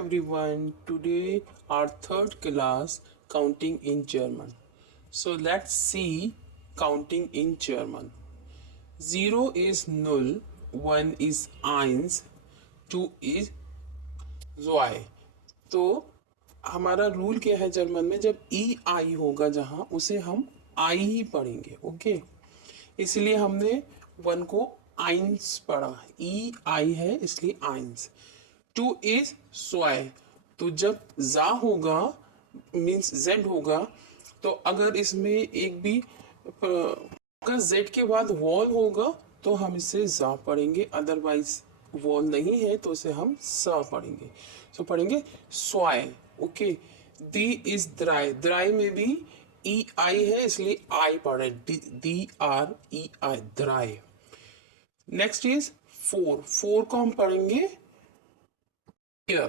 everyone. Today our third class counting in German. So let's see counting in German. 0 is null, 1 is eins, 2 is zwei. तो हमारा rule क्या है German में, जब ई आई होगा जहां उसे हम आई ही पढ़ेंगे. ओके, इसलिए हमने 1 को आइंस पढ़ा. ई आई है इसलिए आइंस. 2 इज स्वाय. तो जब जा होगा मीन्स जेड होगा, तो अगर इसमें एक भी अगर जेड के बाद वॉल होगा तो हम इसे जा पढ़ेंगे, अदरवाइज वॉल नहीं है तो इसे हम सा पढ़ेंगे. सो पढ़ेंगे स्वाय. Okay, the is Durai. Durai में भी ई आई है इसलिए आई पढ़े, डी आर ई आई, द्राई. Next is 4. 4 को हम पढ़ेंगे वियर.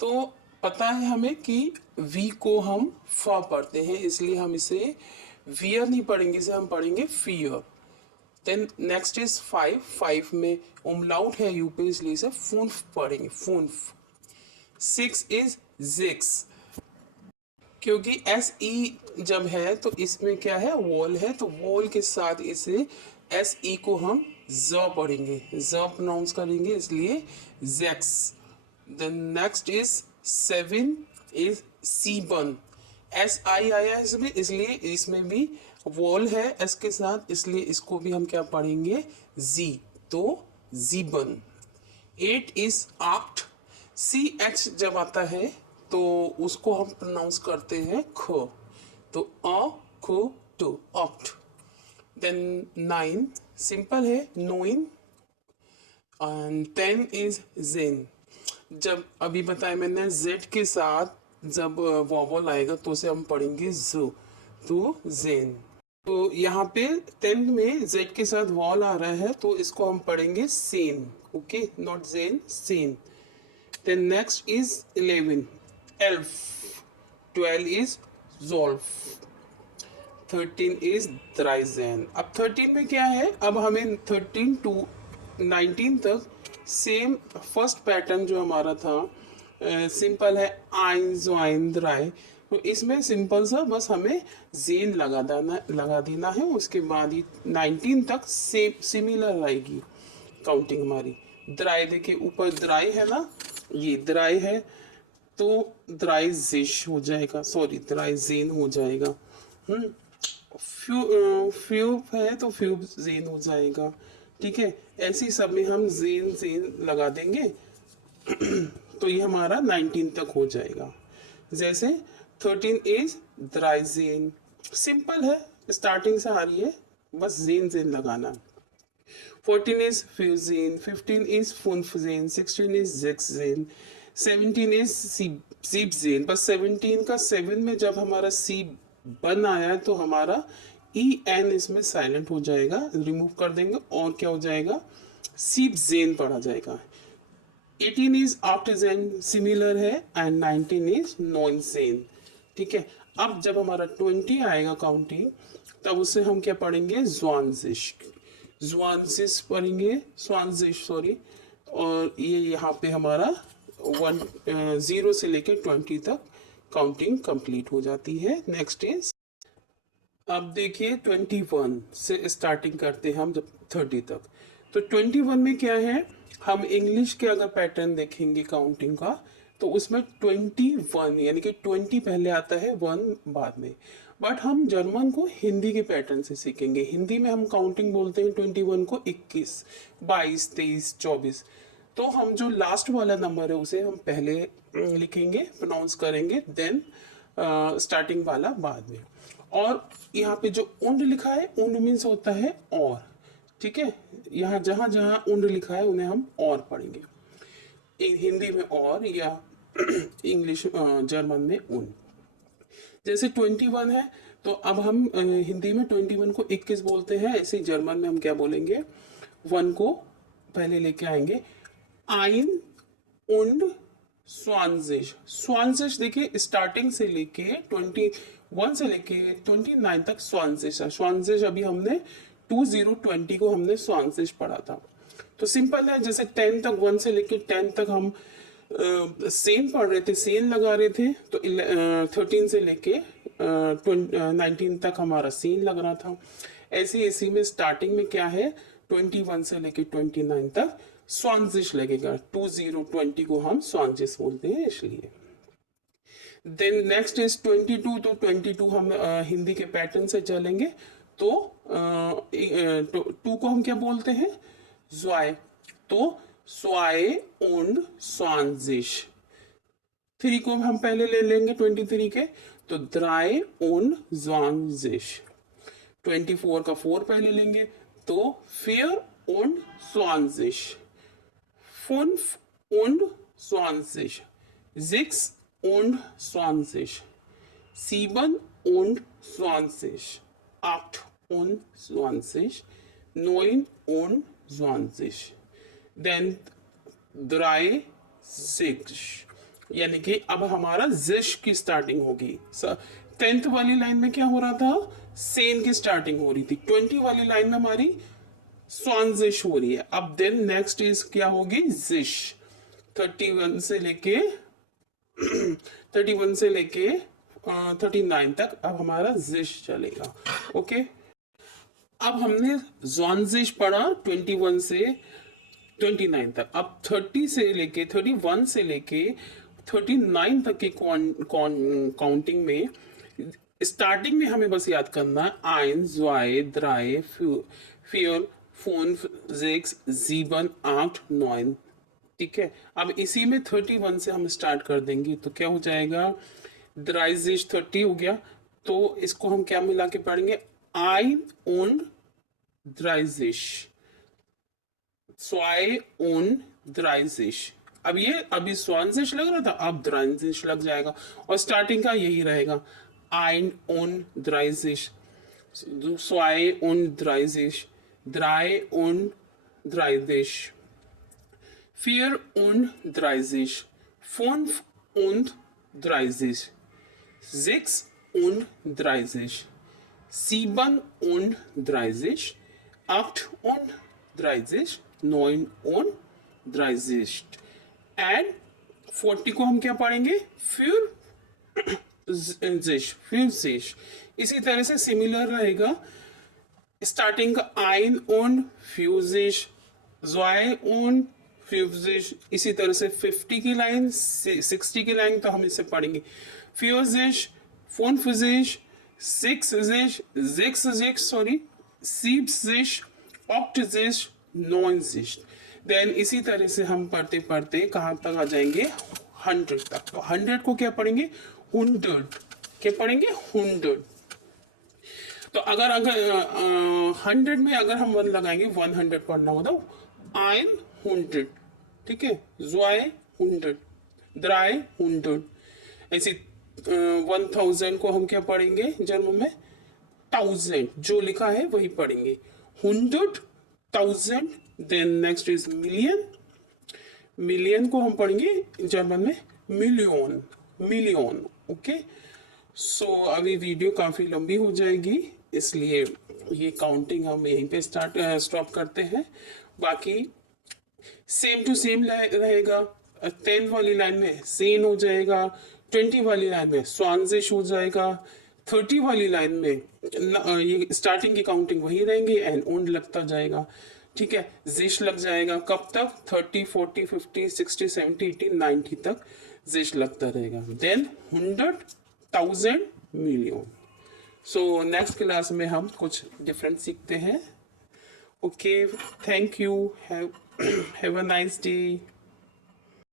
तो पता है हमें कि वी को हम फा पढ़ते हैं, इसलिए हम इसे वियर नहीं पढ़ेंगे, इसे हम पढ़ेंगे फियर. Then next is 5. 5 में उमलाउट है यू पे, इसलिए इसे फून्फ पढ़ेंगे, फून्फ. 6 इज जिक्स. क्योंकि एस ई जब है तो इसमें क्या है, वॉल है, तो वॉल के साथ इसे एस ई को हम ज पढ़ेंगे, ज प्रोनाउंस करेंगे, इसलिए जैक्स. द नेक्स्ट इज 7 इज सीबन. एस आई आया है इसमें, इसलिए इसमें भी वॉल है एस के साथ, इसलिए इसको भी हम क्या पढ़ेंगे, जी, तो जीबन. 8 इज आक्ट. सी एच जब आता है तो उसको हम प्रोनाउंस करते हैं ख, तो अ ख टू ऑक्ट. देन 9 सिंपल है, नोइन. एंड 10 इज जेन. जब अभी बताया मैंने जेड के साथ जब वॉवल आएगा तो उसे हम पढ़ेंगे जो, तो जेन. तो यहाँ पे 10 में जेड के साथ वॉल आ रहा है तो इसको हम पढ़ेंगे सेन. ओके, नॉट जेन, सेन. Then next is 11 elf. 12 is zolf. 13 is Dreizen. अब 13 में क्या है, अब हमें 13 टू 19 तक सेम फर्स्ट पैटर्न जो हमारा था, सिंपल है आइन ज्वाइन द्राई. तो इसमें सिंपल सा बस हमें जेन लगा देना है. उसके बाद ही 19 तक सेम सिमिलर आएगी काउंटिंग हमारी. द्राई देखिए ऊपर द्राई है ना, ये द्राई है तो द्राइजिश हो जाएगा, सॉरी द्राइजेन हो जाएगा. फ्यूब है तो फ्यूब जेन हो जाएगा. ठीक है, ऐसी सब में हम जेन जेन लगा देंगे तो ये हमारा 19 तक हो जाएगा. जैसे 13 इज द्राइजेन, सिंपल है, स्टार्टिंग से आ रही है, बस जेन जेन लगाना. 14 इज फ्यूजेन. 15 इज फुनफजेन. 16 इज जेक्सेन. 17 इज सीप जेन. बस 17 का 7 में जब हमारा सी बन आया तो हमारा ई एन इसमें साइलेंट हो जाएगा, रिमूव कर देंगे और क्या हो जाएगा, सीप जेन पढ़ा जाएगा. 18 इज आफ्टर जेन, सिमिलर है, एंड 19 इज नॉन जेन. ठीक है, अब जब हमारा 20 आएगा काउंटिंग, तब उससे हम क्या पढ़ेंगे, ज्वानजिश. ज्वानजिश पढ़ेंगे, स्वानजिश सॉरी. और ये यहाँ पे हमारा 0 से लेकर 20 तक काउंटिंग कंप्लीट हो जाती है. नेक्स्ट इज, अब देखिए 21 से स्टार्टिंग करते हैं हम जब 30 तक. तो 21 में क्या है, हम इंग्लिश के अगर पैटर्न देखेंगे काउंटिंग का तो उसमें 21 यानी कि 20 पहले आता है, 1 बाद में. बट हम जर्मन को हिंदी के पैटर्न से सीखेंगे. हिंदी में हम काउंटिंग बोलते हैं 21 को 21, 22, 23, 24. तो हम जो लास्ट वाला नंबर है उसे हम पहले लिखेंगे, प्रोनाउंस करेंगे, देन स्टार्टिंग वाला बाद में. और यहाँ पे जो उंड लिखा है, उंड मीन्स होता है और. ठीक है, यहाँ जहाँ जहाँ उंड लिखा है उन्हें हम और पढ़ेंगे, हिंदी में और या इंग्लिश जर्मन में उन. जैसे 21 है तो अब हम हिंदी में 21 को 21 बोलते हैं, ऐसे जर्मन में हम क्या बोलेंगे, 1 को पहले लेके आएंगे, आइन उंड स्वानजिश. स्वानजिश देखिए स्टार्टिंग से लेके 21 से लेके 29 तक स्वानजिश है. स्वानजिश अभी हमने 2020 को हमने स्वानजिश पढ़ा था. तो सिंपल है, जैसे 10 तक 1 से लेके 10 तक हम सेन पढ़ रहे थे, सेन लगा रहे थे, तो 13 से लेके 19 तक हमारा सेन लग रहा था। ऐसे इसी में स्टार्टिंग में क्या है, 21 से लेके 29 तक स्वांजिश लगेगा। 20 को हम स्वांजिश बोलते हैं इसलिए। देन नेक्स्ट इज 22, तो 22 हम हिंदी के पैटर्न से चलेंगे। तो 2 को हम क्या बोलते हैं, ज़्वाय। तो स्वाए und स्वांजिश। 3 को हम पहले ले लेंगे 23 के, तो द्राय und स्वांजिश। 24 का 4 पहले लेंगे, तो फिर und स्वांजिश। 5 und स्वांजिश। 6 und स्वांजिश। 7 und स्वांजिश। 8 und स्वांजिश। 9 und स्वांजिश। देन द्राय सिक्स, यानी कि अब हमारा जिश की स्टार्टिंग होगी। 10th वाली लाइन में क्या हो रहा था, सेन की स्टार्टिंग हो रही थी। 20 वाली लाइन में हमारी स्वांजिश हो रही है। अब देन नेक्स्ट इज क्या होगी, जिश। 31 से लेके 39 तक अब हमारा जिश चलेगा। ओके, अब हमने स्वांजिश पढ़ा 21 से 29 तक। अब 31 से लेके 39 तक के काउंटिंग में स्टार्टिंग में हमें बस याद करना है, आइन, ज़्वाय, द्राय, फिर, 5, 6, 7, 8, 9। ठीक है, अब इसी में 31 से हम स्टार्ट कर देंगे, तो क्या हो जाएगा, द्राइजिश 30 हो गया। तो इसको हम क्या मिला के पढ़ेंगे, आइन und द्राइजिश, स्वाय und द्राइजिश। अब ये अभी स्वांजिश लग रहा था, अब द्राइजिश लग जाएगा, और स्टार्टिंग का यही रहेगा, आइन und द्राइजिश, स्वाय und द्राइजिश, द्राय und द्राइजिश, vier und dreißig, 5 und dreißig, 6 und dreißig, 7 und dreißig, 8 und dreißig, 9 und dreißig। And 40 को हम क्या पढ़ेंगे, फिर इसी तरह से सिमिलर रहेगा। स्टार्टिंग का आइन und फ्यूजिश, ज़्वाय und फ्यूजिश। इसी तरह से 50 की लाइन, 60 की लाइन तो हम इसे पढ़ेंगे, फ्यूजिश, फोनफिजिश, सीप्सिश, ऑक्टिजिश, नॉइजिश। देन इसी तरह से हम पढ़ते पढ़ते कहाँ तक आ जाएंगे, 100 तक। तो 100 को क्या पढ़ेंगे, 100, क्या पढ़ेंगे, 100। तो अगर 100 में अगर हम 1 लगाएंगे, 100 पढ़ना होगा, आइन 100, ठीक है, ज़्वाय 100, द्राय 100। ऐसे 1000 को हम क्या पढ़ेंगे, जर्मन में 1000, जो लिखा है वही पढ़ेंगे, 100, 1000। Then next is million, million को हम पढ़ेंगे जर्मन में मिलियन। ओके, सो अभी वीडियो काफ़ी लंबी हो जाएगी, इसलिए ये काउंटिंग हम यहीं पे स्टॉप करते हैं। बाकी सेम टू सेम रहेगा। 10 वाली लाइन में सेन हो जाएगा, 20 वाली लाइन में स्वांजिश हो जाएगा, 30 वाली लाइन में ये स्टार्टिंग की काउंटिंग वही रहेंगी, एंड und लगता जाएगा। ठीक है, जिश लग जाएगा कब तक, 30, 40, 50, 60, 70, 80, 90 तक जिश लगता रहेगा। Then 100, 1000, million. So next class में हम कुछ डिफरेंट सीखते हैं। Okay, thank you, have a nice day.